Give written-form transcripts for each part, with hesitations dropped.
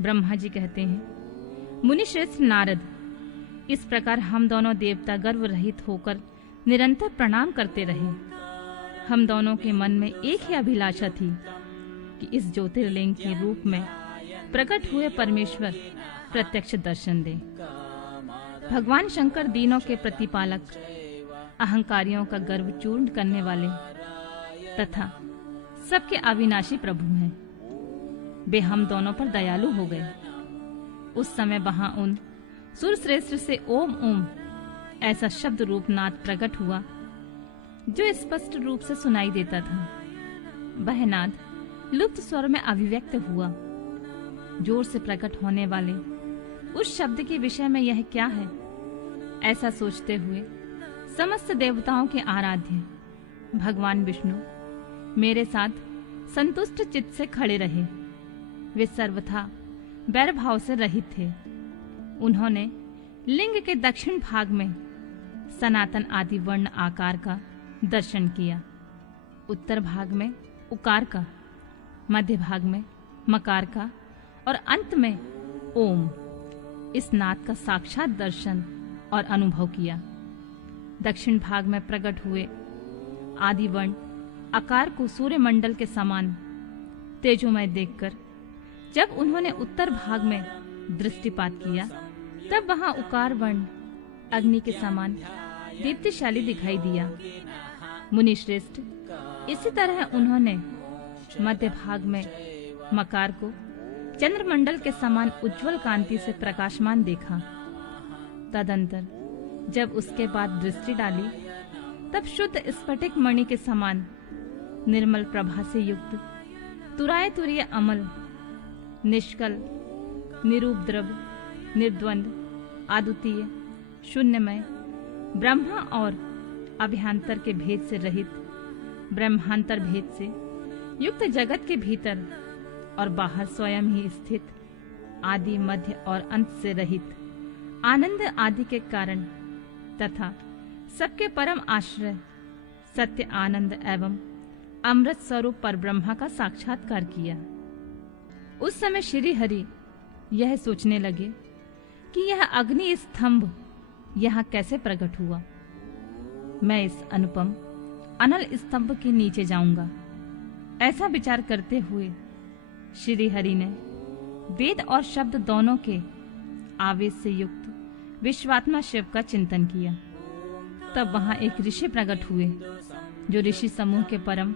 ब्रह्मा जी कहते हैं, मुनि श्रेष्ठ नारद, इस प्रकार हम दोनों देवता गर्व रहित होकर निरंतर प्रणाम करते रहे। हम दोनों के मन में एक ही अभिलाषा थी कि इस ज्योतिर्लिंग के रूप में प्रकट हुए परमेश्वर प्रत्यक्ष दर्शन दे। भगवान शंकर दीनों के प्रतिपालक, अहंकारियों का गर्व चूर्ण करने वाले तथा सबके अविनाशी प्रभु हैं। वे हम दोनों पर दयालु हो गए। उस समय वहां उन सुर श्रेष्ठ से ओम ओम ऐसा शब्द रूप नाद प्रकट हुआ जो स्पष्ट रूप से सुनाई देता था। वह नाद लुप्त स्वर में अभिव्यक्त हुआ। जोर से प्रकट होने वाले उस शब्द के विषय में यह क्या है, ऐसा सोचते हुए समस्त देवताओं के आराध्य भगवान विष्णु मेरे साथ संतुष्ट चित्त से खड़े रहे। वे सर्वथा वैर भाव से रहित थे। उन्होंने लिंग के दक्षिण भाग में सनातन आदि वर्ण आकार का दर्शन किया, उत्तर भाग में उकार का, मध्य भाग में मकार का और अंत में ओम इस नाद का साक्षात दर्शन और अनुभव किया। दक्षिण भाग में प्रकट हुए आदि वर्ण आकार को सूर्य मंडल के समान तेजोमय देखकर जब उन्होंने उत्तर भाग में दृष्टिपात किया, तब वहां उकार वर्ण अग्नि के समान दीप्तिशाली दिखाई दिया। मुनि श्रेष्ठ, इसी तरह उन्होंने मध्य भाग में मकार को चंद्रमंडल के समान उज्जवल कांति से प्रकाशमान देखा। तदंतर जब उसके बाद दृष्टि डाली, तब शुद्ध स्फटिक मणि के समान निर्मल प्रभा से युक्त तुराय तुरीय अमल, निष्कल, निरूपद्रव, निर्द्वंद, अद्वितीय, शून्यमय, ब्रह्मा और अभ्यंतर के भेद से रहित, ब्रह्मांतर भेद से युक्त जगत के भीतर और बाहर स्वयं ही स्थित, आदि मध्य और अंत से रहित, आनंद आदि के कारण तथा सबके परम आश्रय, सत्य आनंद एवं अमृत स्वरूप पर ब्रह्मा का साक्षात्कार किया। उस समय श्री हरि यह सोचने लगे कि यह अग्नि स्तंभ यहाँ कैसे प्रकट हुआ। मैं इस अनुपम अनल स्तंभ के नीचे जाऊंगा। ऐसा विचार करते हुए श्री हरि ने वेद और शब्द दोनों के आवेश से युक्त विश्वात्मा शिव का चिंतन किया। तब वहां एक ऋषि प्रकट हुए जो ऋषि समूह के परम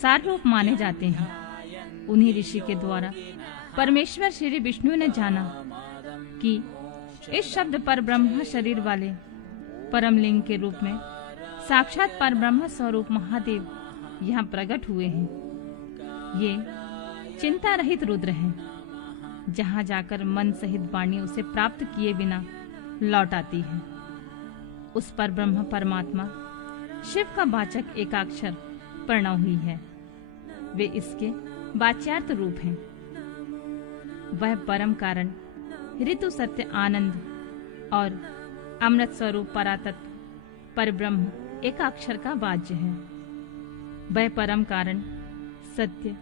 सार रूप माने जाते हैं। उन्हीं ऋषि के द्वारा परमेश्वर श्री विष्णु ने जाना कि इस शब्द पर ब्रह्म शरीर वाले परम लिंग के रूप में साक्षात पर ब्रह्म स्वरूप महादेव यहाँ प्रकट हुए हैं। ये चिंता रहित रुद्र हैं, जहाँ जाकर मन सहित वाणी उसे प्राप्त किए बिना लौट आती है। उस पर ब्रह्म परमात्मा शिव का वाचक एकाक्षर प्रणव हुई है। वे इसके वाच्यार्थ रूप हैं। वह परम कारण, ऋतु, सत्य, आनंद और अमृत स्वरूप परातत्व पर ब्रह्म एकाक्षर का वाच्य है। वह परम कारण, सत्य,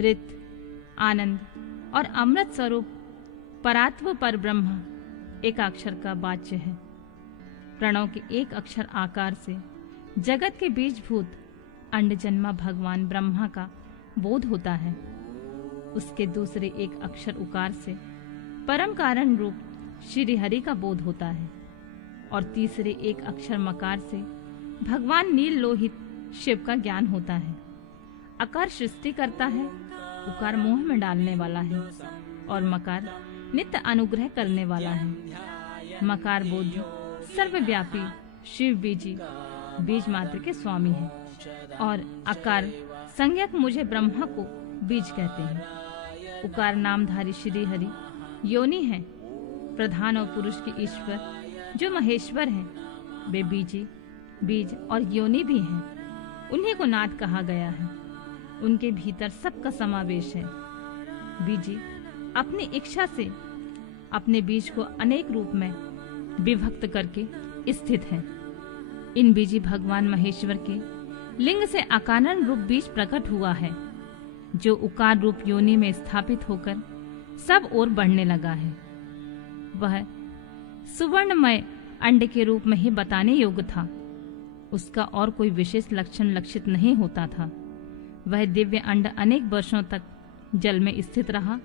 ऋत, आनंद और अमृत स्वरूप परात्व पर ब्रह्म एकाक्षर का वाच्य है। प्रणव के एक अक्षर आकार से जगत के बीजभूत अंडजन्मा भगवान ब्रह्मा का बोध होता है। उसके दूसरे एक अक्षर उकार से परम कारण रूप श्री हरि का बोध होता है और तीसरे एक अक्षर मकार से भगवान नील लोहित शिव का ज्ञान होता है। अकार सृष्टि करता है, उकार मोह में डालने वाला है और मकार नित्य अनुग्रह करने वाला है। मकार बोध सर्वव्यापी शिव बीजी बीज मात्र के स्वामी है और अकार संज्ञक मुझे ब्रह्मा को बीज कहते हैं। उकार नामधारी श्री हरि योनि है, प्रधान और पुरुष के ईश्वर जो महेश्वर हैं। वे बीजी, बीज और योनि भी हैं। उन्हीं को नाद कहा गया है। उनके भीतर सबका समावेश है। बीजी अपनी इच्छा से अपने बीज को अनेक रूप में विभक्त करके स्थित है। इन बीजी भगवान महेश्वर के लिंग से अकारण रूप बीज प्रकट हुआ है, जो उकार रूप योनि में स्थापित होकर सब ओर बढ़ने लगा है। वह सुवर्णमय अंड के रूप में ही बताने योग्य था। उसका और कोई विशेष लक्षण लक्षित नहीं होता था। वह दिव्य अंड अनेक वर्षों तक जल में स्थित रहा।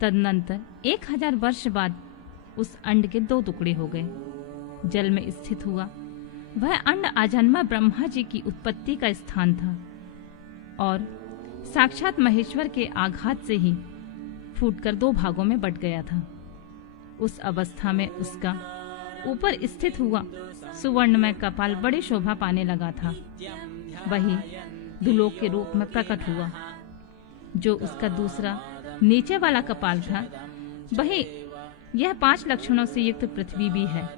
तदनंतर 1000 वर्ष बाद उस अंड के 2 टुकड़े हो गए, जल में स्थित हुआ। वह अंड आजन्मा ब्रह्मा जी की उत्पत्ति का स्थान था और साक्षात महेश्वर के आघात से ही फूटकर 2 भागों में बट गया था। उस अवस्था में उसका ऊपर स्थित हुआ सुवर्णमय कपाल बड़ी शोभा पाने लगा था। वही दुलोक के रूप में प्रकट हुआ। जो उसका दूसरा नीचे वाला कपाल था, वही यह 5 लक्षणों से युक्त पृथ्वी भी है।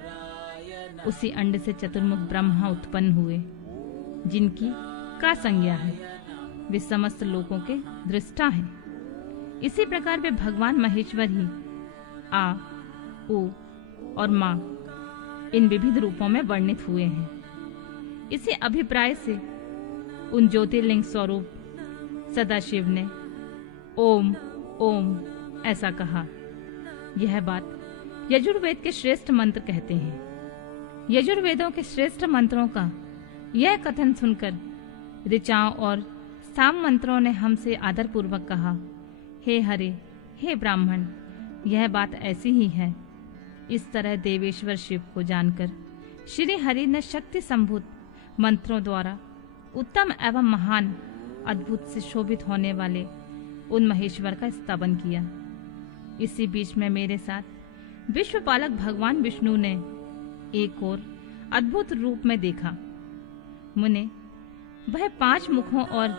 उसी अंड से चतुर्मुख ब्रह्मा उत्पन्न हुए, जिनकी का संज्ञा है। वे समस्त लोकों के दृष्टा हैं। इसी प्रकार वे भगवान महेश्वर ही आ, उ और मां इन विविध रूपों में वर्णित हुए हैं। इसी अभिप्राय से उन ज्योतिर्लिंग स्वरूप सदाशिव ने ओम ओम ऐसा कहा। यह बात यजुर्वेद के श्रेष्ठ मंत्र कहते हैं। यजुर्वेदों के श्रेष्ठ मंत्रों का यह कथन सुनकर ऋचाओं और साम मंत्रों ने हमसे आदर पूर्वक कहा, हे हरे, हे ब्राह्मण, यह बात ऐसी ही है। इस तरह देवेश्वर शिव को जानकर श्री हरि ने शक्ति संभूत मंत्रों द्वारा उत्तम एवं महान अद्भुत से शोभित होने वाले उन महेश्वर का स्तवन किया। इसी बीच में मेरे साथ विश्वपालक भगवान विष्णु ने एक और अद्भुत रूप में देखा। मुने, वह 5 मुखों और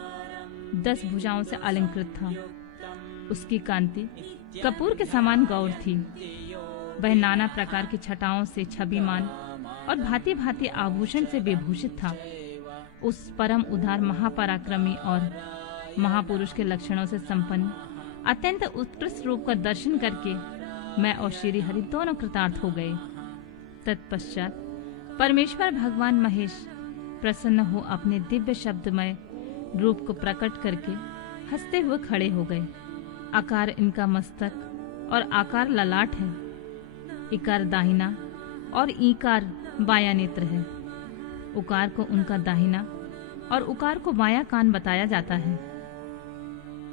10 भुजाओं से अलंकृत था। उसकी कांति कपूर के समान गौर थी। वह नाना प्रकार की छटाओं से छविमान और भांति भांति आभूषण से विभूषित था। उस परम उदार महापराक्रमी और महापुरुष के लक्षणों से संपन्न अत्यंत उत्कृष्ट रूप का दर्शन करके मैं और श्री हरि दोनों कृतार्थ हो गए। तत्पश्चात परमेश्वर भगवान महेश प्रसन्न हो अपने दिव्य शब्दमय रूप को प्रकट करके हंसते हुए खड़े हो गए। आकार इनका मस्तक और आकार ललाट है। इकार दाहिना और ईकार बाया नेत्र है। उकार को उनका दाहिना और उकार को बाया कान बताया जाता है।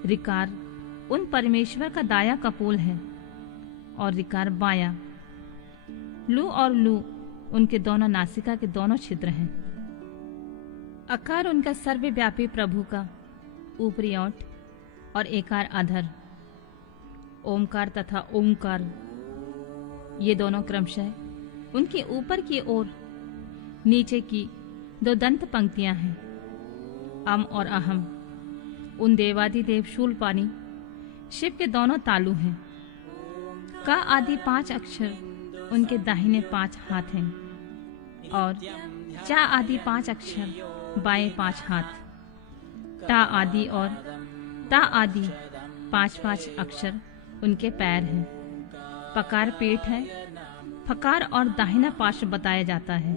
रिकार उन परमेश्वर का दाया कपोल है और रिकार बाया। लू और लू उनके दोनों नासिका के दोनों छिद्र हैं। अकार उनका सर्वव्यापी प्रभु का ऊपरी ओंठ और एकार अधर। ओमकार तथा ओमकार ये दोनों क्रमशः उनके ऊपर की ओर नीचे की 2 दंत पंक्तियां हैं। अम और अहम उन देवादिदेव शूलपाणी शिव के दोनों तालु हैं। का आदि 5 अक्षर उनके दाहिने 5 हाथ हैं और चा आदि 5 अक्षर बाएं 5 हाथ। टा आदि और ता आदि 5-5 अक्षर उनके पैर हैं। पकार पेट है। फकार और दाहिना पार्श्व बताया जाता है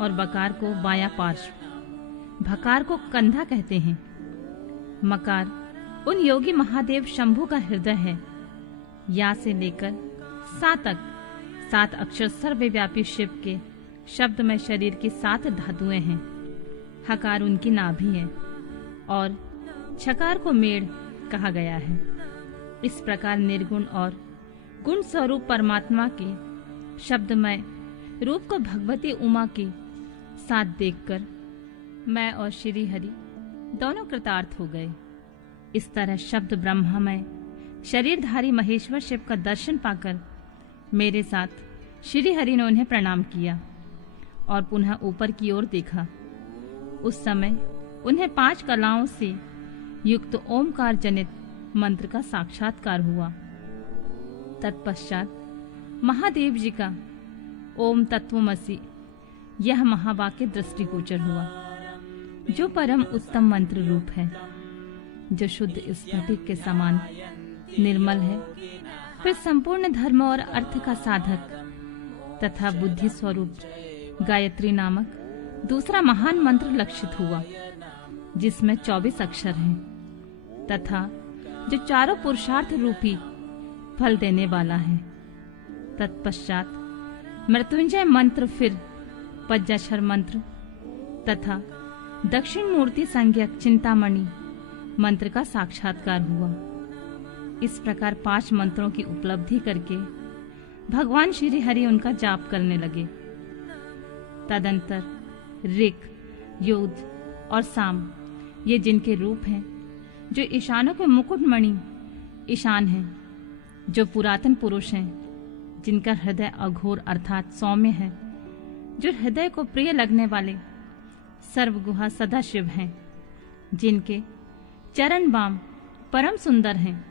और बकार को बायां पार्श्व। भकार को कंधा कहते हैं। मकार उन योगी महादेव शंभु का हृदय है। या से लेकर सा तक 7 अक्षर सर्वव्यापी शिव के शब्द में शरीर की 7 धातुएं हैं। हकार उनकी नाभि है और छकार को मेड़ कहा गया है। इस प्रकार निर्गुण और गुण स्वरूप परमात्मा के शब्दमय रूप को भगवती उमा के साथ देखकर मैं और श्री हरि दोनों कृतार्थ हो गए। इस तरह शब्द ब्रह्ममय शरीरधारी महेश्वर शिव का दर्शन पाकर मेरे साथ श्री हरि ने उन्हें प्रणाम किया और पुनः ऊपर की ओर देखा। उस समय उन्हें 5 कलाओं से युक्त ओमकार जनित मंत्र का साक्षात्कार हुआ। तत्पश्चात महादेव जी का ओम तत्वमसि यह महावाक्य दृष्टिगोचर हुआ, जो परम उत्तम मंत्र रूप है, जो शुद्ध स्फटिक के समान निर्मल है। फिर संपूर्ण धर्म और अर्थ का साधक तथा बुद्धि स्वरूप गायत्री नामक दूसरा महान मंत्र लक्षित हुआ, जिसमें 24 अक्षर हैं तथा जो चारों पुरुषार्थ रूपी फल देने वाला है। तत्पश्चात मृत्युंजय मंत्र, फिर पंचाक्षर मंत्र तथा दक्षिण मूर्ति संज्ञक चिंतामणि मंत्र का साक्षात्कार हुआ। इस प्रकार 5 मंत्रों की उपलब्धि करके भगवान श्री हरि उनका जाप करने लगे। तदंतर ऋक, योध और साम, ये जिनके रूप हैं, जो ईशानों के मुकुटमणि ईशान हैं, जो पुरातन पुरुष हैं, जिनका हृदय अघोर अर्थात सौम्य है, जो हृदय को प्रिय लगने वाले सर्वगुहा सदाशिव हैं, जिनके चरण बाम परम सुंदर हैं,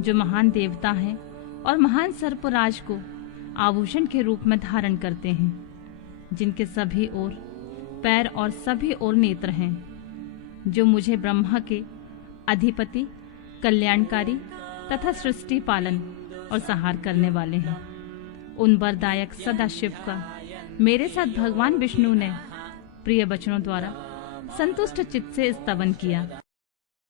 जो महान देवता हैं और महान सर्पराज को आभूषण के रूप में धारण करते हैं, जिनके सभी ओर पैर और सभी ओर नेत्र हैं, जो मुझे ब्रह्मा के अधिपति, कल्याणकारी तथा सृष्टि पालन और संहार करने वाले हैं, उन वरदायक सदाशिव का मेरे साथ भगवान विष्णु ने प्रिय वचनों द्वारा संतुष्ट चित्त से स्तवन किया।